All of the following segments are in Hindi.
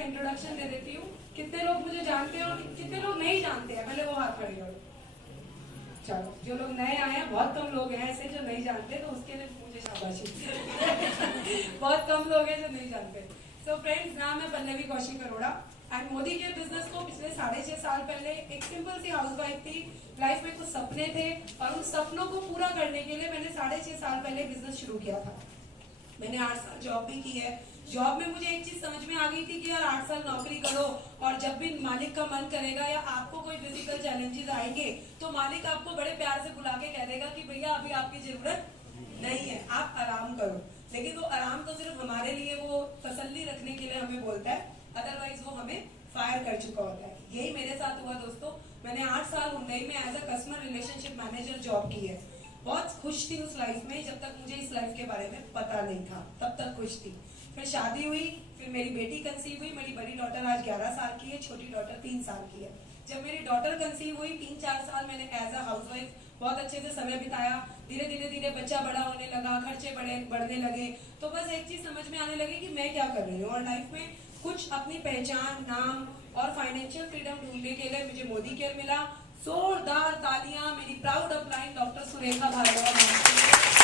सा इंट्रोडक्शन दे देती हूँ। कितने लोग मुझे जानते हैं और कितने लोग नहीं जानते हैं, पहले वो हाथ खड़े करो। चलो, जो लोग नए आए हैं, बहुत कम लोग हैं ऐसे जो नहीं जानते, तो उसके लिए मुझे शाबाशी। बहुत कम लोग हैं जो नहीं जानते। तो फ्रेंड्स, नाम है Pallavi Kaushik Arora and Modi care business को पिछले 6.5 साल पहले एक सिंपल सी हाउसवाइफ थी, लाइफ में कुछ सपने थे और उन सपनों को पूरा करने के लिए मैंने 6.5 साल पहले बिजनेस शुरू किया था। मैंने 8 साल जॉब भी की है। जॉब में मुझे एक चीज समझ में आ गई थी कि यार 8 साल नौकरी करो और जब भी मालिक का मन करेगा या आपको कोई फिजिकल चैलेंजेस आएंगे तो मालिक आपको बड़े प्यार से बुला के कह देगा कि भैया अभी आपकी जरूरत नहीं है, आप आराम करो। लेकिन वो आराम तो सिर्फ हमारे लिए वो तसल्ली रखने के लिए हमें बोलता है, अदरवाइज वो हमें फायर कर चुका होता है। यही मेरे साथ हुआ दोस्तों। मैंने 8 साल हुंडई में as a customer relationship manager job की है। बहुत खुश थी उस लाइफ में, जब तक मुझे इस लाइफ के बारे में पता नहीं था तब तक खुश थी। फिर शादी हुई, फिर मेरी बेटी कंसीव हुई। मेरी बड़ी डॉटर आज 11 साल की है, छोटी डॉटर 3 साल की है। जब मेरी डॉटर कंसीव हुई, 3-4 साल मैंने एज अ हाउसवाइफ बहुत अच्छे से समय बिताया। धीरे धीरे बच्चा बड़ा होने लगा, खर्चे बढ़ने लगे, तो बस एक चीज समझ में आने लगी कि मैं क्या कर रही हूँ। और लाइफ में कुछ अपनी पहचान, नाम और फाइनेंशियल फ्रीडम ढूंढने के लिए मुझे मोदी केयर मिला। जोरदार तालियां मेरी proud upline doctor Surekha Bhargava.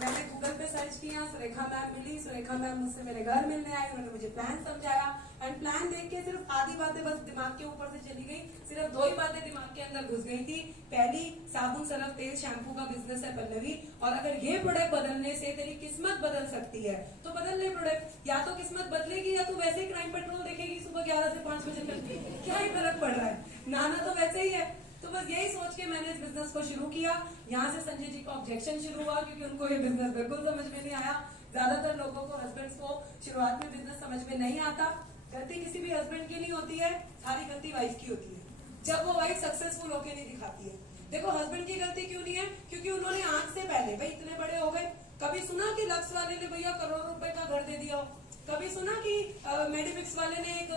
मैंने गूगल पे सर्च किया, सुरेखा मैम मिली। सुरेखा मैम मुझसे मेरे घर मिलने आई, उन्होंने मुझे प्लान समझाया एंड प्लान देख के सिर्फ आधी बातें बस दिमाग के ऊपर से चली गई, सिर्फ 2 ही बातें दिमाग के अंदर घुस गई थी। पहली, साबुन, सरफ, तेल, शैम्पू का बिजनेस है पल्लवी, और अगर ये प्रोडक्ट बदलने से तेरी किस्मत बदल सकती है तो बदल ले प्रोडक्ट। या तो किस्मत बदलेगी या तो वैसे ही क्राइम पेट्रोल देखेगी सुबह 11 से 5 बजे तक, क्या ही फर्क पड़ रहा है, नाना तो वैसे ही है। तो बस यही सोच के मैंने इस बिजनेस को शुरू किया। यहाँ से संजय जी का ऑब्जेक्शन शुरू हुआ क्योंकि उनको ये बिजनेस बिल्कुल समझ में नहीं आया। ज्यादातर लोगों को, हस्बैंड्स को शुरुआत में बिजनेस समझ में नहीं आता। गलती किसी भी हस्बैंड की नहीं होती है, सारी गलती वाइफ की होती है जब वो वाइफ सक्सेसफुल होके नहीं दिखाती है। देखो हस्बैंड की गलती क्यों नहीं है, क्योंकि उन्होंने आज से पहले, भाई इतने बड़े हो गए, कभी सुना कि लक्स वाले ने भैया करोड़ रुपए का घर दे दिया हो? कभी सुना कि मेडिफिक्स वाले ने एक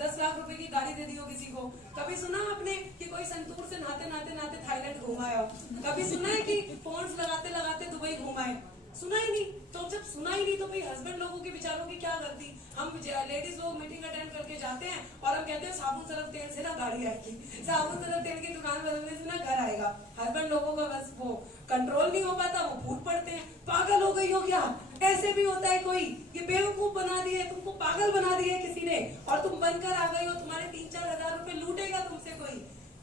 10 लाख रुपए की गाड़ी दे दी हो किसी को? कभी सुना आपने कि कोई संतूर से नहाते थाईलैंड घुमाया हो? कभी सुना है कि फोन्स लगाते दुबई घुमाए? सुना ही नहीं। तो जब सुना ही नहीं तो भाई हस्बैंड लोगों के बेचारों की क्या गलती। हम लेडीज लोग मीटिंग अटेंड करके जाते हैं और हम कहते हैं साबुन सरफ तेल से ना गाड़ी आएगी, साबुन सरफ तेल की दुकान बदलने से ना घर आएगा। हस्बैंड लोगों का बस वो कंट्रोल नहीं हो पाता, वो फूट पड़ते हैं। पागल हो गई हो क्या? ऐसे भी होता है कोई, ये बेवकूफ बना दिए, तुमको पागल बना दिया किसी ने और तुम बनकर आ गई हो, तुम्हारे 3-4 हजार रुपए लूटेगा तुमसे कोई।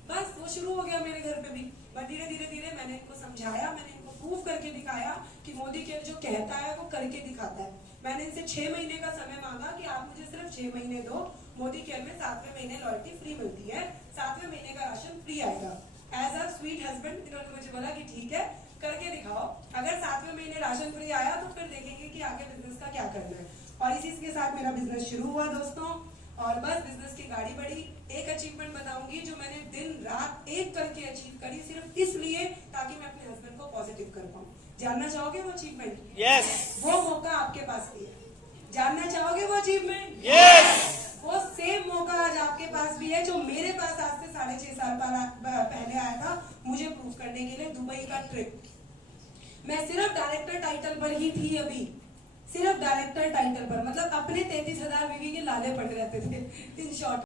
बस वो शुरू हो गया मेरे घर पे भी। पर धीरे मैंने इनको समझाया, मैंने इनको प्रूव करके दिखाया कि मोदी केयर जो कहता है वो करके दिखाता है। मैंने इनसे 6 महीने का समय मांगा कि आप मुझे सिर्फ 6 महीने दो। मोदी केयर में 7वें महीने लॉयल्टी फ्री मिलती है, 7वें महीने का राशन फ्री आएगा। एज अ स्वीट हस्बैंड इन्होंने मुझे बोला कि ठीक है, करके दिखाओ। अगर 7वें महीने राशन फ्री आया तो फिर देखेंगे कि आगे बिजनेस का क्या करना है। और इसी के साथ मेरा बिजनेस शुरू हुआ दोस्तों। और बस बिजनेस की गाड़ी बढ़ी। एक अचीवमेंट बताऊंगी जो मैंने दिन रात एक करके अचीव करी, सिर्फ इसलिए ताकि मैं अपने हस्बैंड को पॉजिटिव कर पाऊं। जानना चाहोगे वो अचीवमेंट? यस। वो मौका आपके पास भी है। जानना चाहोगे वो अचीवमेंट? यस। वो सेम मौका आज आपके पास भी है जो मेरे पास आज से 6.5 साल पहले आया था मुझे प्रूव करने के लिए। दुबई का ट्रिप, मैं सिर्फ डायरेक्टर टाइटल पर ही थी अभी, सिर्फ डायरेक्टर टाइटल पर, मतलब अपने 33,000 बीवी के लाले पड़ रहते थे इन शॉर्ट।